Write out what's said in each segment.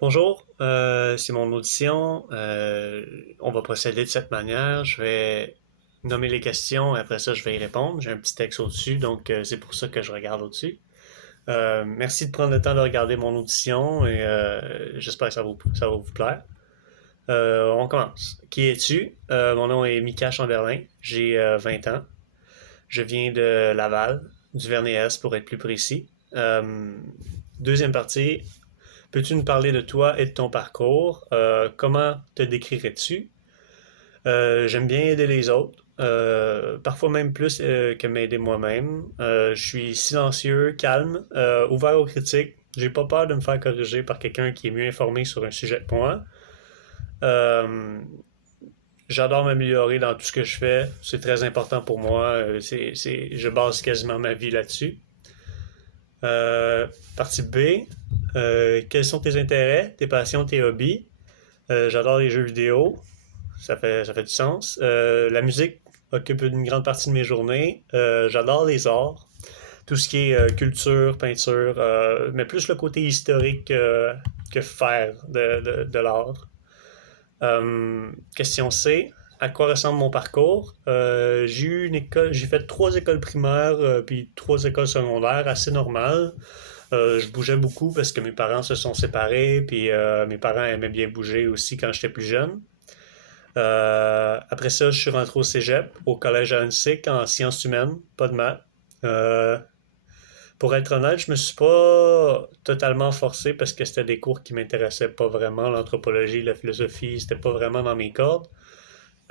Bonjour, c'est mon audition. On va procéder de cette manière. Je vais nommer les questions et après ça, je vais y répondre. J'ai un petit texte au-dessus, donc c'est pour ça que je regarde au-dessus. Merci de prendre le temps de regarder mon audition et j'espère que ça va vous plaire. On commence. Qui es-tu? Mon nom est Mika Chamberlain. J'ai 20 ans. Je viens de Laval, du Vernet-Est pour être plus précis. Deuxième partie, peux-tu nous parler de toi et de ton parcours? Comment te décrirais-tu? J'aime bien aider les autres, parfois même plus que m'aider moi-même. Je suis silencieux, calme, ouvert aux critiques. J'ai pas peur de me faire corriger par quelqu'un qui est mieux informé sur un sujet que moi. Euh, J'adore m'améliorer dans tout ce que je fais. C'est très important pour moi. Je base quasiment ma vie là-dessus. Euh, Partie B. Quels sont tes intérêts, tes passions, tes hobbies? J'adore les jeux vidéo. Ça fait du sens. La musique occupe une grande partie de mes journées. J'adore les arts. Tout ce qui est culture, peinture, mais plus le côté historique que faire de l'art. Question C. À quoi ressemble mon parcours? J'ai fait trois écoles primaires puis trois écoles secondaires, assez normales. Je bougeais beaucoup parce que mes parents se sont séparés, puis mes parents aimaient bien bouger aussi quand j'étais plus jeune. Après ça, je suis rentré au cégep, au collège Annecy, en sciences humaines, pas de maths. Euh, pour être honnête, je me suis pas totalement forcé parce que c'était des cours qui m'intéressaient pas vraiment. L'anthropologie, la philosophie, c'était pas vraiment dans mes cordes.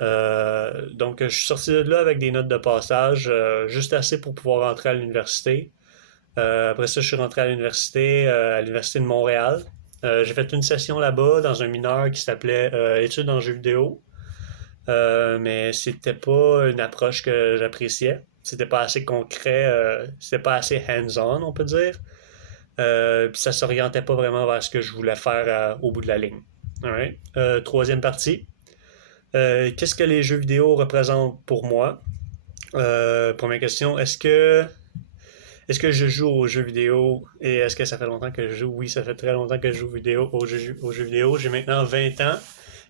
Donc, je suis sorti de là avec des notes de passage, juste assez pour pouvoir rentrer à l'université. Après ça, je suis rentré à l'université de Montréal. J'ai fait une session là-bas dans un mineur qui s'appelait Études en jeux vidéo. Mais c'était pas une approche que j'appréciais. C'était pas assez concret, c'était pas assez hands-on, on peut dire. Puis ça s'orientait pas vraiment vers ce que je voulais faire au bout de la ligne. Alright. Troisième partie. Qu'est-ce que les jeux vidéo représentent pour moi? Première question, est-ce que je joue aux jeux vidéo et est-ce que ça fait longtemps que je joue? Oui, ça fait très longtemps que je joue aux jeux vidéo. J'ai maintenant 20 ans.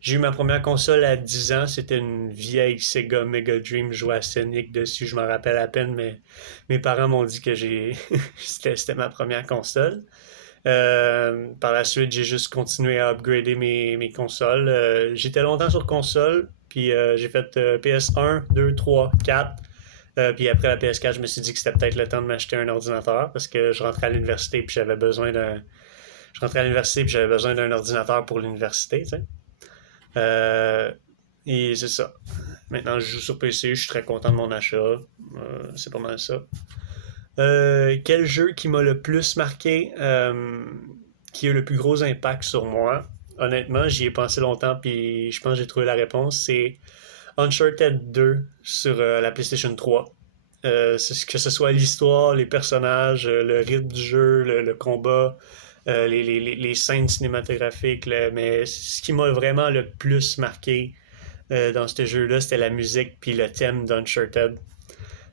J'ai eu ma première console à 10 ans. C'était une vieille Sega Mega Dream. Je jouais à Sonic dessus. Je m'en rappelle à peine, mais mes parents m'ont dit que c'était ma première console. Par la suite, j'ai juste continué à upgrader mes consoles. J'étais longtemps sur console, puis j'ai fait PS1, 2, 3, 4. Puis après la PS4, je me suis dit que c'était peut-être le temps de m'acheter un ordinateur parce que je rentrais à l'université puis j'avais besoin d'un. Je rentrais à l'université puis j'avais besoin d'un ordinateur pour l'université, tu sais. Euh, et c'est ça. Maintenant, je joue sur PC, je suis très content de mon achat. C'est pas mal ça. Quel jeu qui m'a le plus marqué, qui a eu le plus gros impact sur moi? Honnêtement, j'y ai pensé longtemps, puis je pense que j'ai trouvé la réponse. C'est Uncharted 2 sur la PlayStation 3. Que ce soit l'histoire, les personnages, le rythme du jeu, le combat, les scènes cinématographiques, mais ce qui m'a vraiment le plus marqué dans ce jeu-là, c'était la musique puis le thème d'Uncharted.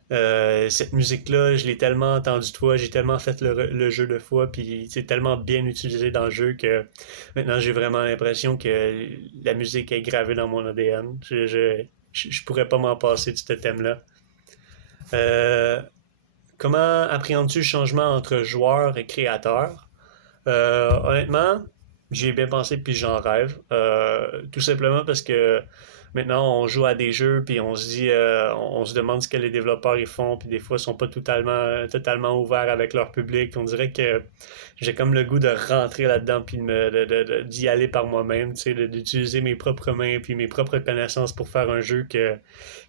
Cette musique-là, je l'ai tellement entendue de fois, j'ai tellement fait le jeu de fois, puis c'est tellement bien utilisé dans le jeu que maintenant j'ai vraiment l'impression que la musique est gravée dans mon ADN. Je pourrais pas m'en passer de ce thème-là. Euh, Comment appréhendes-tu le changement entre joueur et créateur? Honnêtement, j'y ai bien pensé puis j'en rêve. Tout simplement parce que maintenant on joue à des jeux puis on se dit, on se demande ce que les développeurs ils font puis des fois ils sont pas totalement ouverts avec leur public. On dirait que j'ai comme le goût de rentrer là-dedans puis d'y aller par moi-même, tu sais, d'utiliser mes propres mains puis mes propres connaissances pour faire un jeu que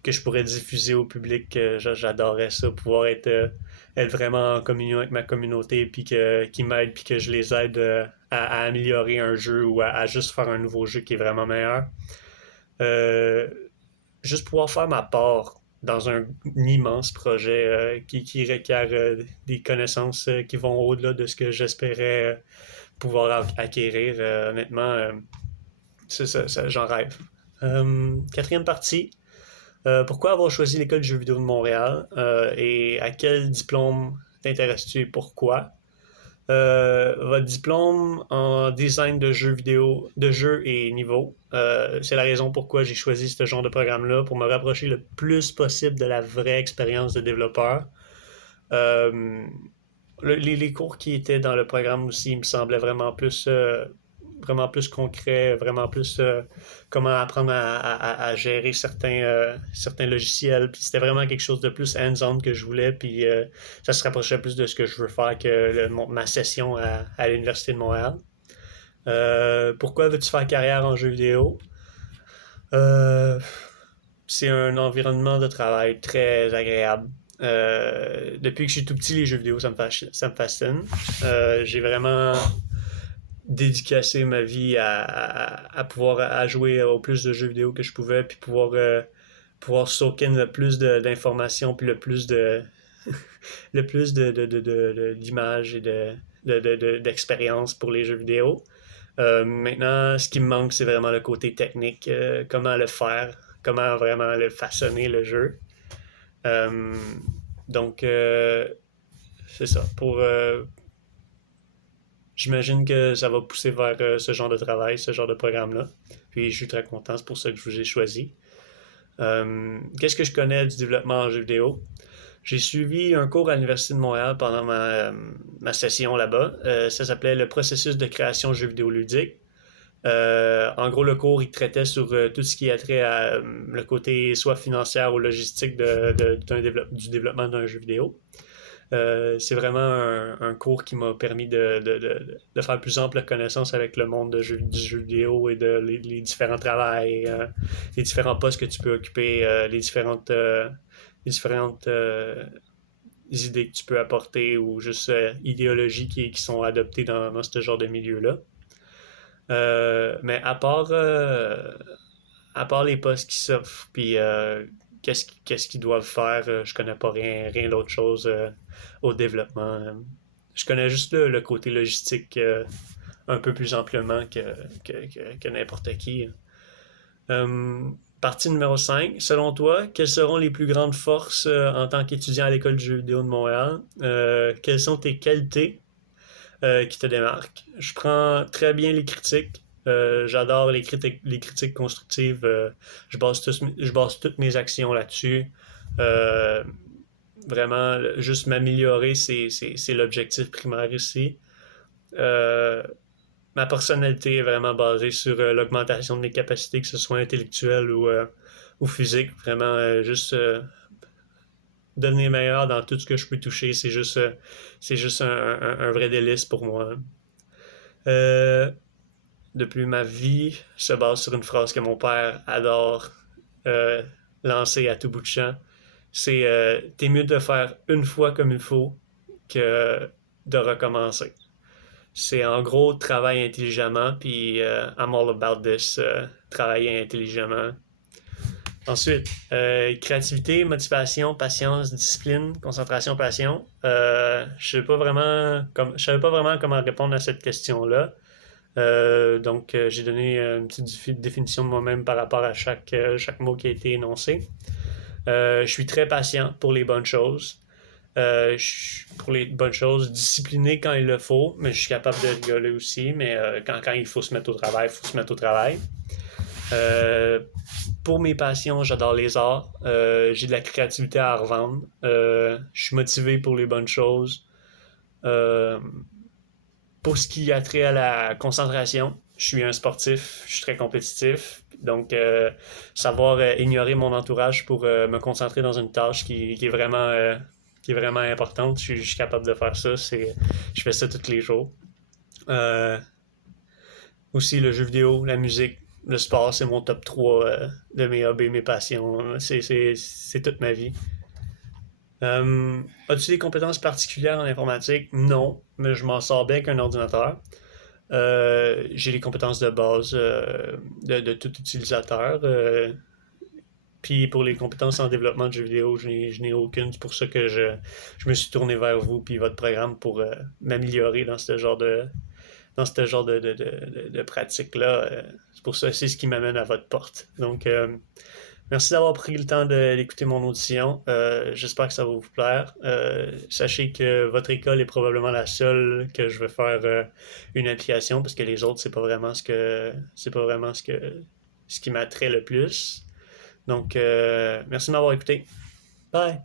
je pourrais diffuser au public. J'adorerais ça, pouvoir être vraiment en communion avec ma communauté puis qui m'aide puis que je les aide à améliorer un jeu ou à juste faire un nouveau jeu qui est vraiment meilleur. Euh, Juste pouvoir faire ma part dans un immense projet qui requiert des connaissances qui vont au-delà de ce que j'espérais pouvoir acquérir. Honnêtement, j'en rêve. Quatrième partie. Pourquoi avoir choisi l'école de jeux vidéo de Montréal et à quel diplôme t'intéresses-tu et pourquoi? Votre diplôme en design de jeux vidéo, de jeux et niveaux. C'est la raison pourquoi j'ai choisi ce genre de programme-là, pour me rapprocher le plus possible de la vraie expérience de développeur. Euh, les cours qui étaient dans le programme aussi me semblaient vraiment plus concrets, vraiment plus comment apprendre à gérer certains logiciels. Puis c'était vraiment quelque chose de plus hands-on que je voulais. Puis ça se rapprochait plus de ce que je veux faire que ma session à l'Université de Montréal. Pourquoi veux-tu faire carrière en jeux vidéo? Euh, c'est un environnement de travail très agréable. Depuis que je suis tout petit, les jeux vidéo, ça me fascine. J'ai vraiment dédicacé ma vie à pouvoir à jouer au plus de jeux vidéo que je pouvais, puis pouvoir soak in le plus d'informations, puis le plus le plus d'images et d'expériences pour les jeux vidéo. Maintenant, ce qui me manque, c'est vraiment le côté technique, comment le faire, comment vraiment le façonner le jeu. Euh, donc, c'est ça. J'imagine que ça va pousser vers ce genre de travail, ce genre de programme-là. Puis je suis très content, c'est pour ça que je vous ai choisi. Qu'est-ce que je connais du développement en jeux vidéo? J'ai suivi un cours à l'Université de Montréal pendant ma session là-bas. Ça s'appelait le processus de création jeux vidéo ludique. En gros, le cours, il traitait sur tout ce qui a trait à le côté soit financier ou logistique du développement d'un jeu vidéo. C'est vraiment un cours qui m'a permis de faire plus ample connaissance avec le monde du jeu vidéo et les différents travails, les différents postes que tu peux occuper, les différentes idées que tu peux apporter ou juste idéologies qui sont adoptées dans ce genre de milieu-là. Mais à part les postes qui s'offrent, puis qu'est-ce qu'ils doivent faire, je connais pas rien d'autre chose au développement. Je connais juste le côté logistique un peu plus amplement que n'importe qui. Partie numéro 5. Selon toi, quelles seront les plus grandes forces en tant qu'étudiant à l'École du jeu vidéo de Montréal? Quelles sont tes qualités qui te démarquent? Je prends très bien les critiques. J'adore les critiques constructives. Je base toutes mes actions là-dessus. Euh, Vraiment, juste m'améliorer, c'est l'objectif primaire ici. Euh, Ma personnalité est vraiment basée sur l'augmentation de mes capacités, que ce soit intellectuelles ou physiques. Vraiment, juste devenir meilleur dans tout ce que je peux toucher, c'est juste un vrai délice pour moi. Euh, Depuis ma vie se base sur une phrase que mon père adore euh, lancer à tout bout de champ. C'est t'es mieux de faire une fois comme il faut que de recommencer. C'est en gros travailler intelligemment, puis I'm all about this, travailler intelligemment. Ensuite, créativité, motivation, patience, discipline, concentration, passion. Je savais pas vraiment comment répondre à cette question-là. Donc, j'ai donné une petite définition de moi-même par rapport à chaque mot qui a été énoncé. Je suis très patient pour les bonnes choses. Pour les bonnes choses, discipliné quand il le faut, mais je suis capable de rigoler aussi. Mais quand il faut se mettre au travail, il faut se mettre au travail. Euh, pour mes passions, j'adore les arts. J'ai de la créativité à revendre. Je suis motivé pour les bonnes choses. Euh, pour ce qui a trait à la concentration, je suis un sportif, je suis très compétitif. Donc, savoir ignorer mon entourage pour me concentrer dans une tâche qui est vraiment importante, je suis capable de faire ça. Je fais ça tous les jours. Euh, Aussi, le jeu vidéo, la musique, le sport, c'est mon top 3 de mes hobbies, mes passions. C'est toute ma vie. As-tu des compétences particulières en informatique? Non, mais je m'en sors bien avec un ordinateur. J'ai les compétences de base de tout utilisateur. Puis pour les compétences en développement de jeux vidéo, je n'ai aucune. C'est pour ça que je me suis tourné vers vous puis votre programme pour m'améliorer dans ce genre de pratique-là. C'est pour ça, c'est ce qui m'amène à votre porte. Donc, Merci d'avoir pris le temps d'écouter mon audition. J'espère que ça va vous plaire. Sachez que votre école est probablement la seule que je vais faire une application parce que les autres, c'est pas vraiment ce qui m'attrait le plus. Donc, merci de m'avoir écouté. Bye!